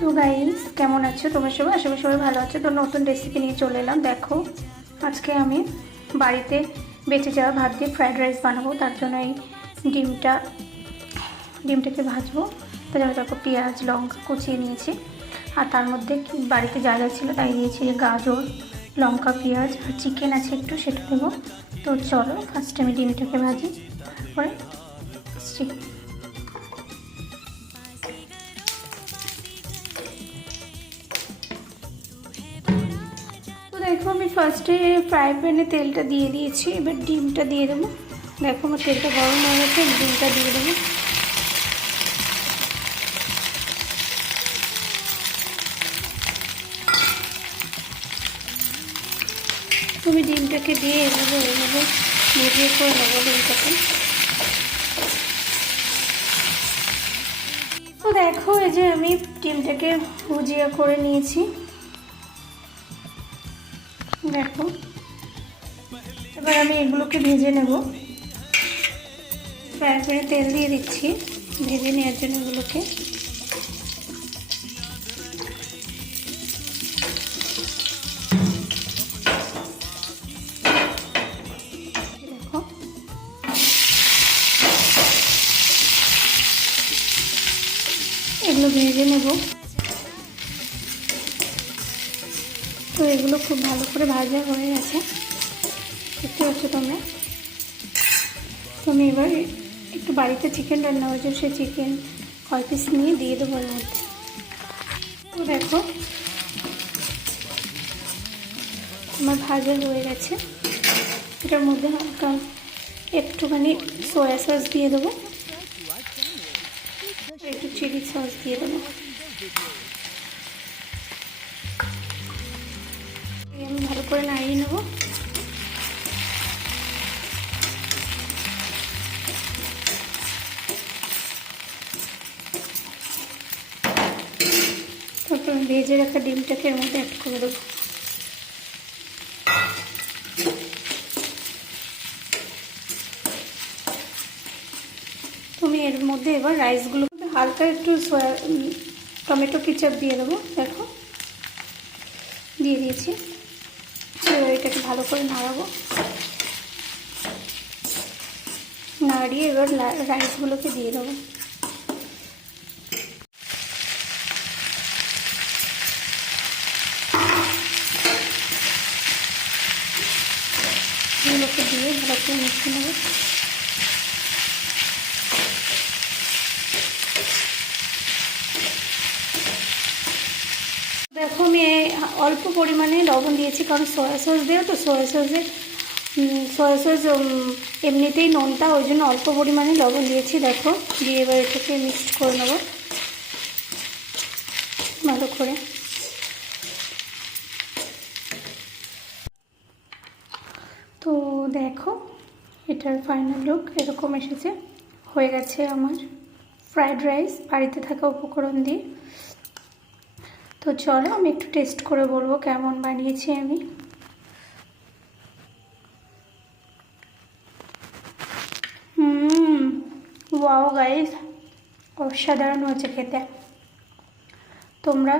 তো গাইস, কেমন আছো তোমরা সবাই? আশা করি সবাই ভালো আছো। তো নতুন রেসিপি নিয়ে চলে এলাম। দেখো, আজকে আমি বাড়িতে বেঁচে যাওয়া ভাত দিয়ে ফ্রাইড রাইস বানাবো। তার জন্য এই ডিমটাকে ভাজবো। তার জন্য দেখো পেঁয়াজ লঙ্কা কুচিয়ে নিয়েছি, আর তার মধ্যে বাড়িতে যা যা ছিল তাই দিয়েছি। গাজর, লঙ্কা, পেঁয়াজ আর চিকেন আছে একটু, সেটা দেবো। তো চলো ফার্স্টে আমি ডিমটাকে ভাজি, তারপরে চিকেন। দেখো, আমি ফার্স্টে ফ্রাই প্যানে তেলটা দিয়ে দিয়েছি। এবার ডিমটা দিয়ে দেবো। দেখো আমার তেলটা গরম হয়ে গেছে, ডিমটা দিয়ে দেবো। তুমি ডিমটাকে দিয়ে এভাবে ভুজিয়ে করে নেবো ডিমটাকে। তো দেখো, এই যে আমি ডিমটাকে ভুজিয়া করে নিয়েছি। দেখো, এবার আমি এগুলোকে ভেজে নেব। ফ্রাই প্যানে তেল দিয়ে দিচ্ছি ভেজে নেওয়ার জন্য এগুলোকে। দেখো, এগুলো ভেজে নেব। তো এগুলো খুব ভালো করে ভাজা হয়ে গেছে, দেখতে পাচ্ছ তোমরা। তুমি এবার একটু বাড়িতে চিকেন রান্না হয়েছে, সেই চিকেন কয় পিস নিয়ে দিয়ে দেবো এর মধ্যে। তো দেখো আমার ভাজা হয়ে গেছে। এটার মধ্যে হালকা একটুখানি সয়া সস দিয়ে দেবো, একটু চিলি সস দিয়ে দেবো। আমি ভালো করে নাড়িয়ে নেবো। তারপর ভেজে রাখা ডিমটাকে এর মধ্যে অ্যাড করে দেবো। তুমি এর মধ্যে এবার রাইসগুলো হালকা একটু টমেটো কেচাপ দিয়ে দেবো। দেখো, দিয়ে দিয়েছি। এবার এটাকে ভালো করে নাড়াবো। নাড়িয়ে এবার রাইসগুলোকে দিয়ে দেবো। এগুলোকে দিয়ে ভালো করে মিশিয়ে নেবো। দেখো, আমি অল্প পরিমাণে লবণ দিয়েছি, কারণ সয়া সস দেবো। তো সয়া সস এমনিতেই নোনতা, ওই জন্য অল্প পরিমাণে লবণ দিয়েছি। দেখো, দিয়ে এবার এটাকে মিক্সড করে নেবো ভালো করে। তো দেখো, এটার ফাইনাল লুক এরকম এসেছে। হয়ে গেছে আমার ফ্রাইড রাইস বাড়িতে থাকা উপকরণ দিয়ে। তো চলো আমি একটু টেস্ট করে বলবো কেমন বানিয়েছি আমি। ওয়াও গাইস, অসাধারণ হয়েছে খেতে। তোমরা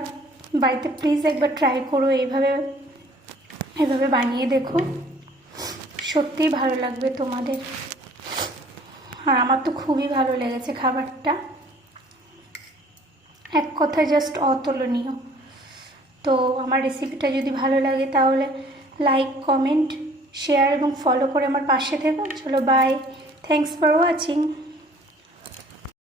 বাড়িতে প্লিজ একবার ট্রাই করো, এইভাবে বানিয়ে দেখো, সত্যিই ভালো লাগবে তোমাদের। আর আমার তো খুবই ভালো লেগেছে খাবারটা, এক কথায় জাস্ট অতুলনীয়। তো আমার রেসিপিটা যদি ভালো লাগে তাহলে লাইক, কমেন্ট, শেয়ার এবং ফলো করে আমার পাশে থেকো। চলো বাই, থ্যাংকস ফর ওয়াচিং।